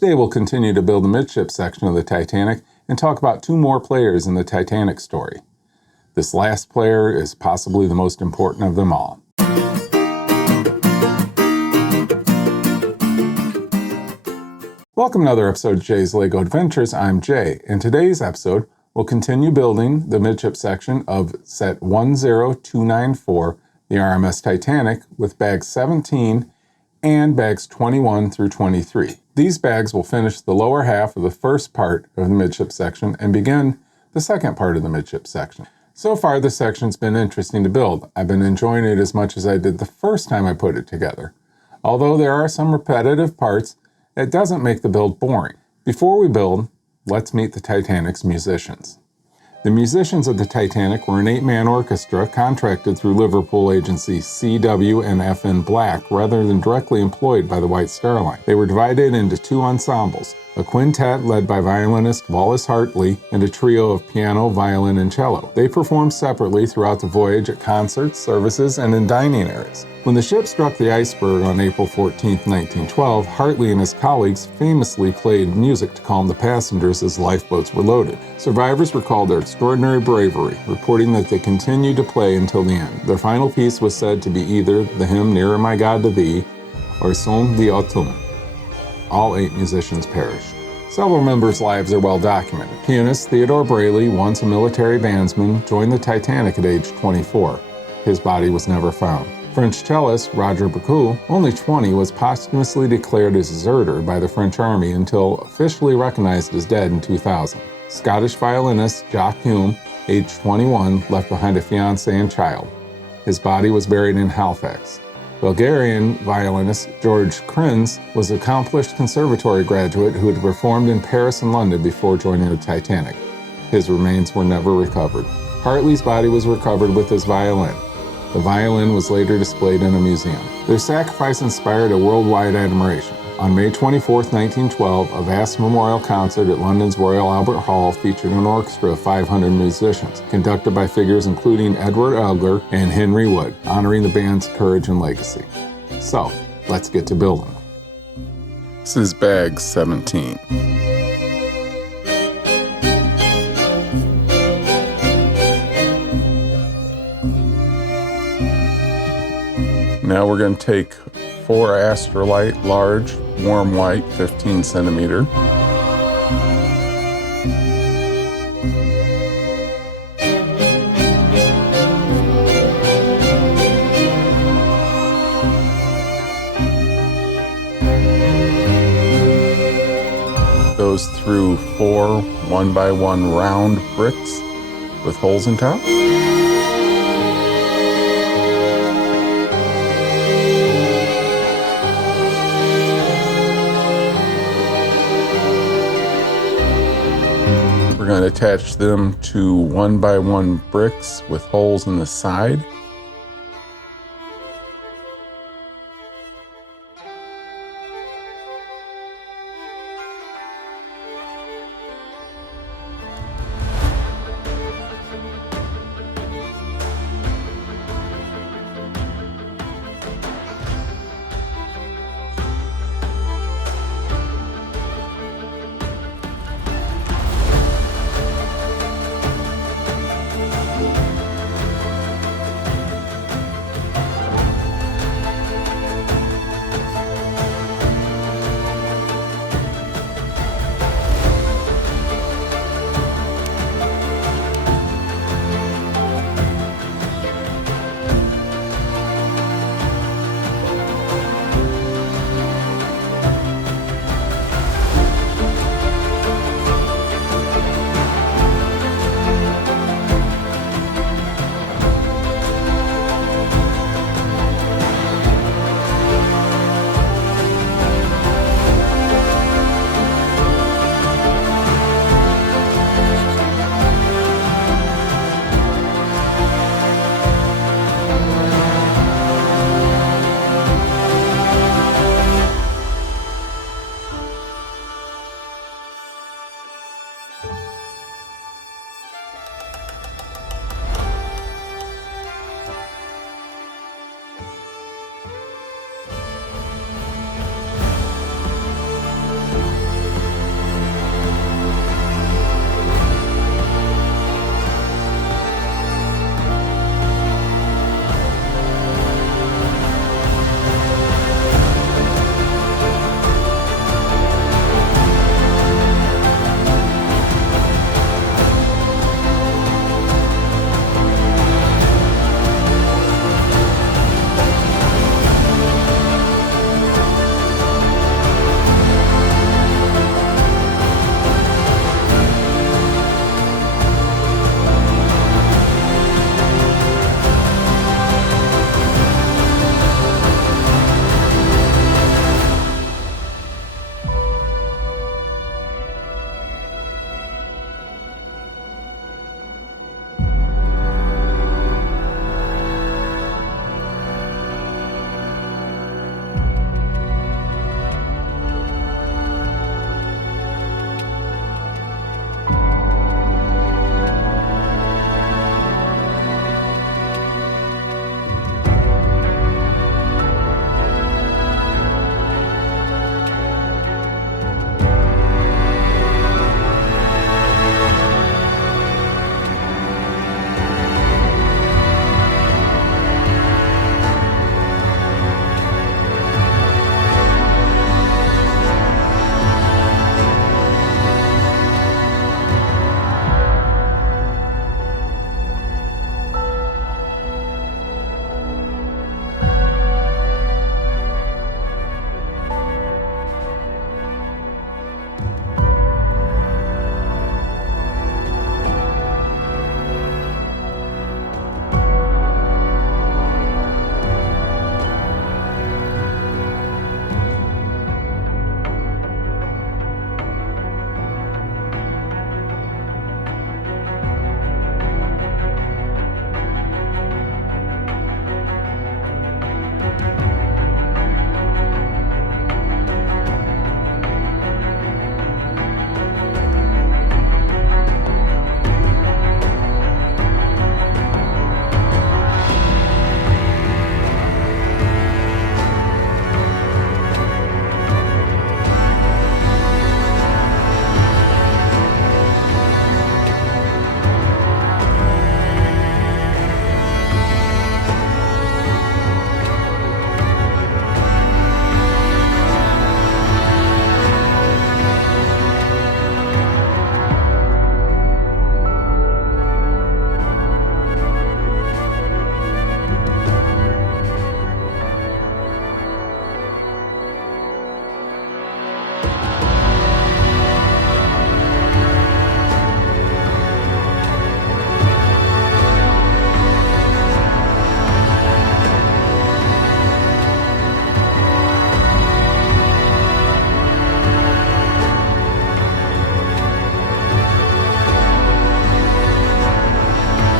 Today we'll continue to build the midship section of the Titanic and talk about two more players in the Titanic story. This last player is possibly the most important of them all. Welcome to another episode of Jay's LEGO Adventures. I'm Jay. In today's episode, we'll continue building the midship section of set 10294, the RMS Titanic, with bags 17 and bags 21 through 23. These bags will finish the lower half of the first part of the midship section and begin the second part of the midship section. So far, this section's been interesting to build. I've been enjoying it as much as I did the first time I put it together. Although there are some repetitive parts, it doesn't make the build boring. Before we build, let's meet the Titanic's musicians. The musicians of the Titanic were an 8-man orchestra contracted through Liverpool agency CW&FN Black rather than directly employed by the White Star Line. They were divided into two ensembles, a quintet led by violinist Wallace Hartley and a trio of piano, violin, and cello. They performed separately throughout the voyage at concerts, services, and in dining areas. When the ship struck the Iceberg on April 14, 1912, Hartley and his colleagues famously played music to calm the passengers as lifeboats were loaded. Survivors recalled their extraordinary bravery, reporting that they continued to play until the end. Their final piece was said to be either the hymn Nearer My God to Thee or Son d'Automne. All 8 musicians perished. Several members' lives are well documented. Pianist Theodore Brayley, once a military bandsman, joined the Titanic at age 24. His body was never found. French cellist Roger Bacul, only 20, was posthumously declared a deserter by the French Army until officially recognized as dead in 2000. Scottish violinist Jock Hume, age 21, left behind a fiancée and child. His body was buried in Halifax. Bulgarian violinist George Krins was an accomplished conservatory graduate who had performed in Paris and London before joining the Titanic. His remains were never recovered. Hartley's body was recovered with his violin. The violin was later displayed in a museum. Their sacrifice inspired a worldwide admiration. On May 24, 1912, a vast memorial concert at London's Royal Albert Hall featured an orchestra of 500 musicians, conducted by figures including Edward Elgar and Henry Wood, honoring the band's courage and legacy. So, let's get to building. This is bag 17. Now we're going to take 4 Astrolite large, warm white, 15 centimeter. Those through 4 1x1 round bricks with holes in top. We're going to attach them to 1x1 bricks with holes in the side.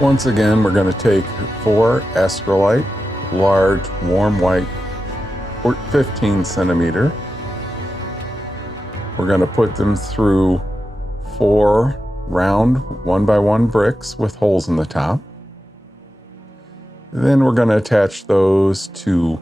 Once again, we're going to take 4 Astrolite, large, warm white, 15 centimeter. We're going to put them through 4 round 1x1 bricks with holes in the top. Then we're going to attach those to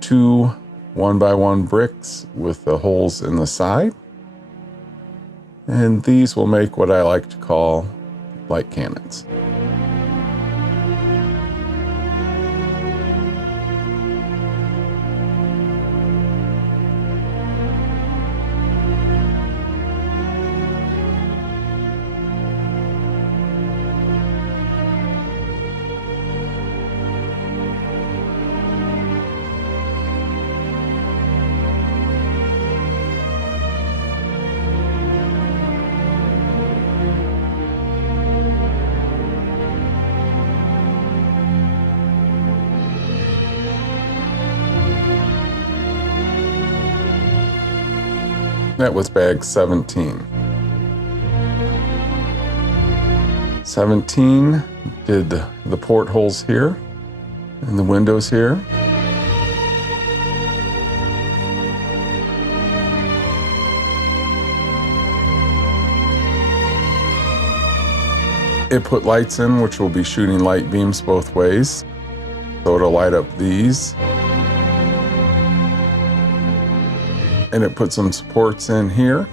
2 1x1 bricks with the holes in the side. And these will make what I like to call light cannons. That was bag 17. 17 did the portholes here and the windows here. It put lights in, which will be shooting light beams both ways. So it'll light up these. And it put some supports in here.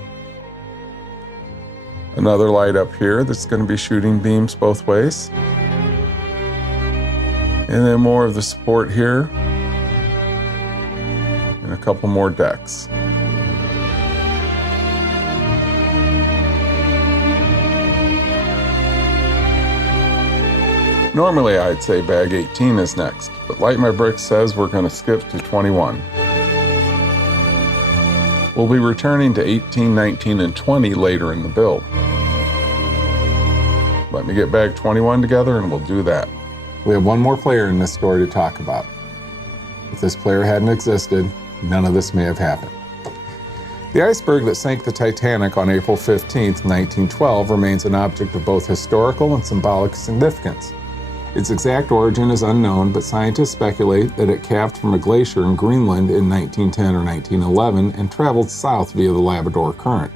Another light up here that's going to be shooting beams both ways. And then more of the support here. And a couple more decks. Normally I'd say bag 18 is next, but Light My Bricks says we're going to skip to 21. We'll be returning to 18, 19, and 20 later in the build. Let me get bag 21 together and we'll do that. We have one more player in this story to talk about. If this player hadn't existed, none of this may have happened. The iceberg that sank the Titanic on April 15, 1912 remains an object of both historical and symbolic significance. Its exact origin is unknown, but scientists speculate that it calved from a glacier in Greenland in 1910 or 1911 and traveled south via the Labrador Current.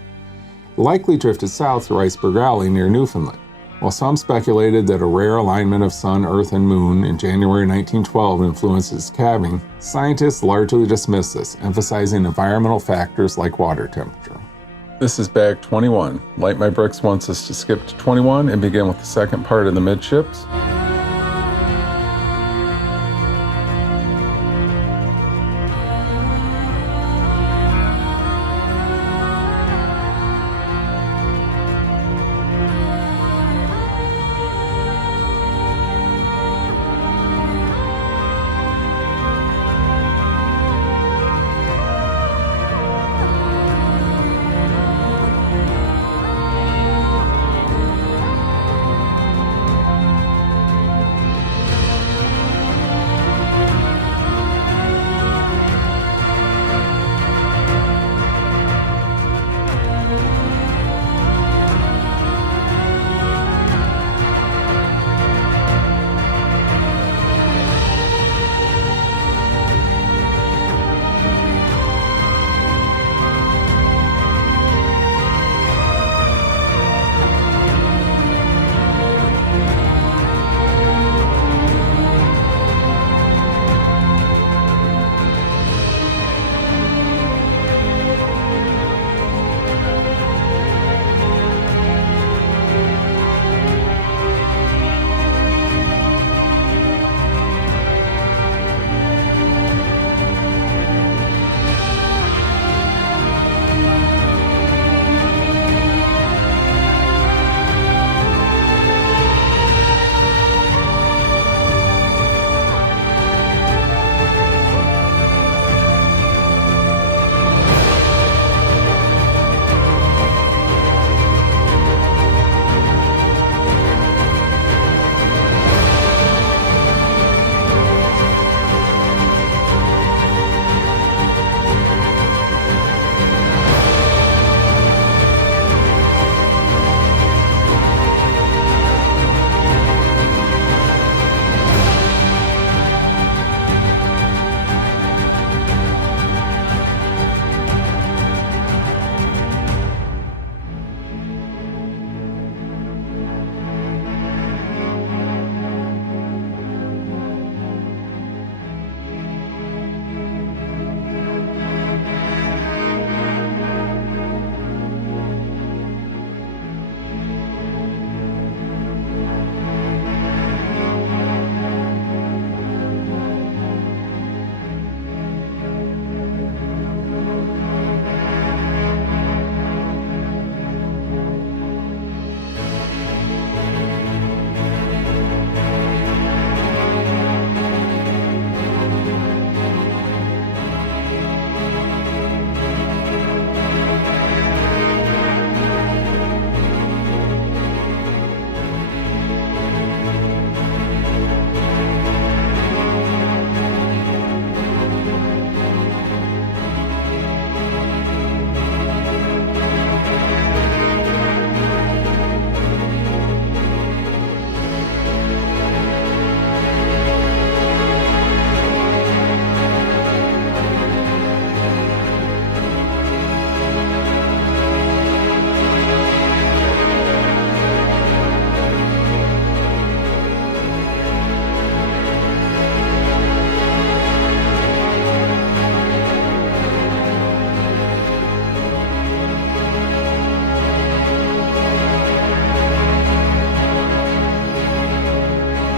It likely drifted south through Iceberg Alley near Newfoundland. While some speculated that a rare alignment of Sun, Earth, and Moon in January 1912 influenced its calving, scientists largely dismiss this, emphasizing environmental factors like water temperature. This is bag 21. Light My Bricks wants us to skip to 21 and begin with the second part of the midships.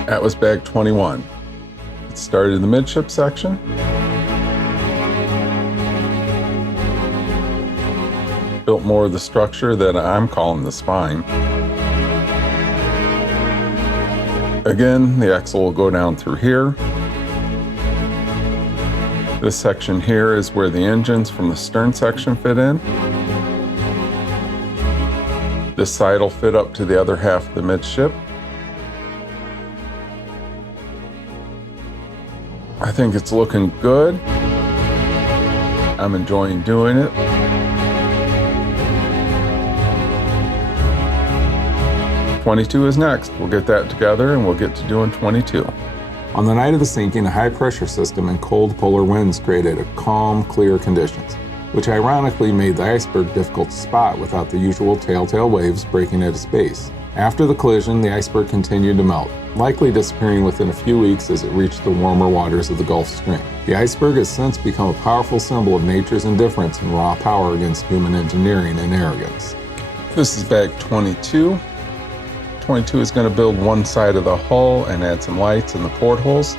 That was bag 21. It started in the midship section. Built more of the structure that I'm calling the spine. Again, the axle will go down through here. This section here is where the engines from the stern section fit in. This side will fit up to the other half of the midship. I think it's looking good. I'm enjoying doing it. '22 is next. We'll get that together and we'll get to doing 22. On the night of the sinking, a high pressure system and cold polar winds created calm, clear conditions, which ironically made the iceberg difficult to spot without the usual telltale waves breaking at its base. After the collision, the iceberg continued to melt, likely disappearing within a few weeks as it reached the warmer waters of the Gulf Stream. The iceberg has since become a powerful symbol of nature's indifference and raw power against human engineering and arrogance. This is bag 22. 22 is going to build one side of the hull and add some lights in the portholes.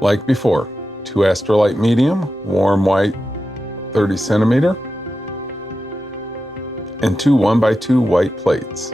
Like before, 2 Astrolite medium, warm white 30 centimeter, and 2 1x2 white plates.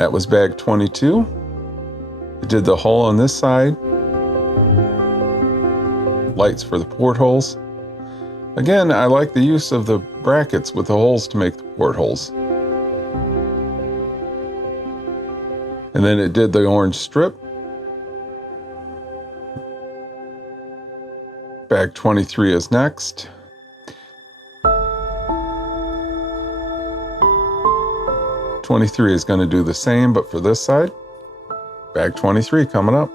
That was bag 22. It did the hull on this side. Lights for the portholes. Again, I like the use of the brackets with the holes to make the portholes. And then it did the orange strip. Bag 23 is next. '23 is going to do the same, but for this side. Bag 23 coming up.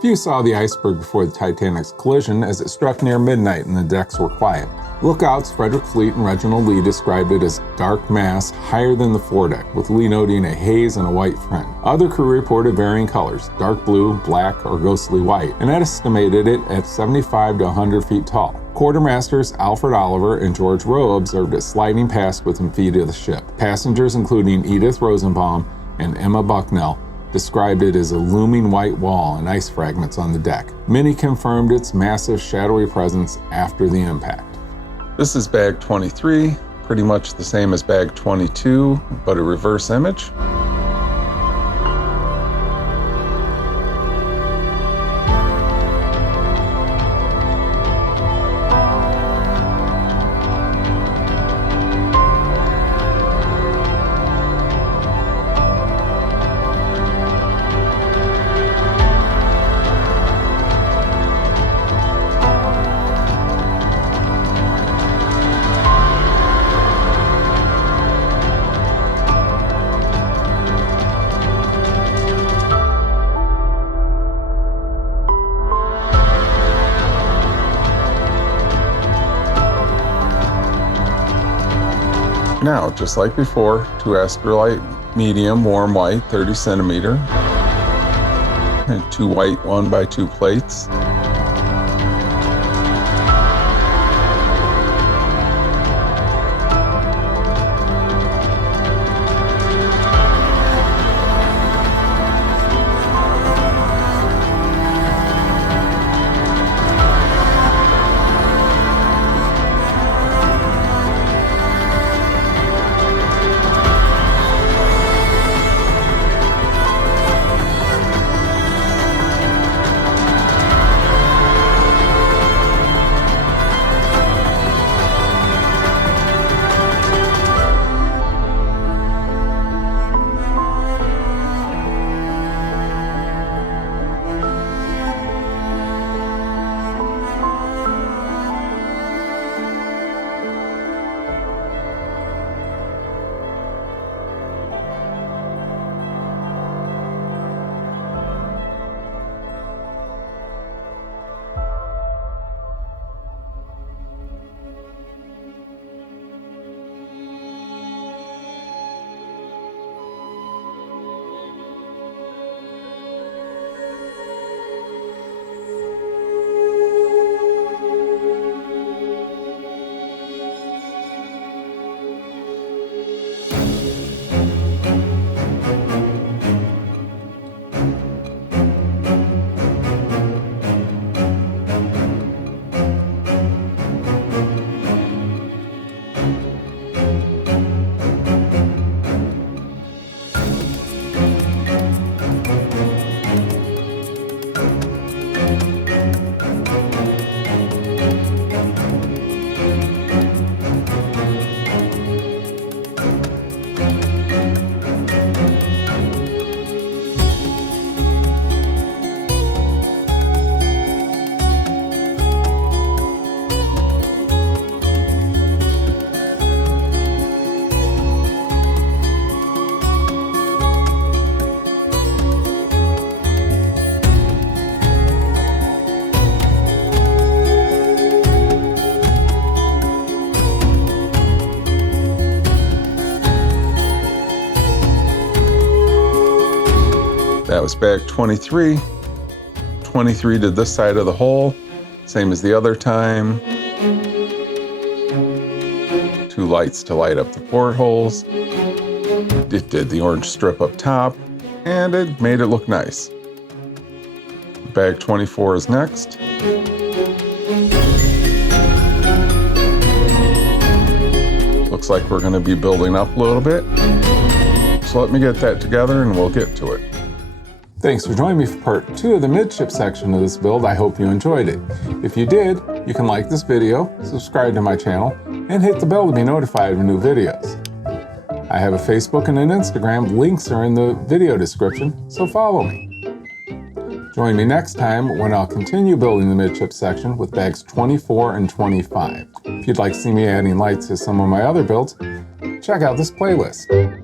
Few saw the Iceberg before the Titanic's collision as it struck near midnight and the decks were quiet. Lookouts Frederick Fleet and Reginald Lee described it as dark mass higher than the foredeck, with Lee noting a haze and a white front. Other crew reported varying colors, dark blue, black, or ghostly white, and estimated it at 75 to 100 feet tall. Quartermasters Alfred Oliver and George Rowe observed it sliding past within feet of the ship. Passengers, including Edith Rosenbaum and Emma Bucknell, described it as a looming white wall and ice fragments on the deck. Many confirmed its massive shadowy presence after the impact. This is bag 23, pretty much the same as bag 22, but a reverse image. Now, just like before, 2 Astrolite medium warm white 30 centimeter and 2 white 1x2 plates. That was bag 23. 23 did this side of the hole, same as the other time. 2 lights to light up the portholes. It did the orange strip up top, and it made it look nice. Bag 24 is next. Looks like we're going to be building up a little bit. So let me get that together and we'll get to it. Thanks for joining me for part 2 of the midship section of this build. I hope you enjoyed it. If you did, you can like this video, subscribe to my channel, and hit the bell to be notified of new videos. I have a Facebook and an Instagram. Links are in the video description, so follow me. Join me next time when I'll continue building the midship section with bags 24 and 25. If you'd like to see me adding lights to some of my other builds, check out this playlist.